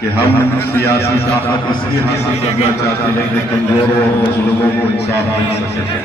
कि हम सियासी ताकत इसलिए हासिल करना चाहते हैं कि कमजोरों और मजलूमों को इंसाफ मिल सके।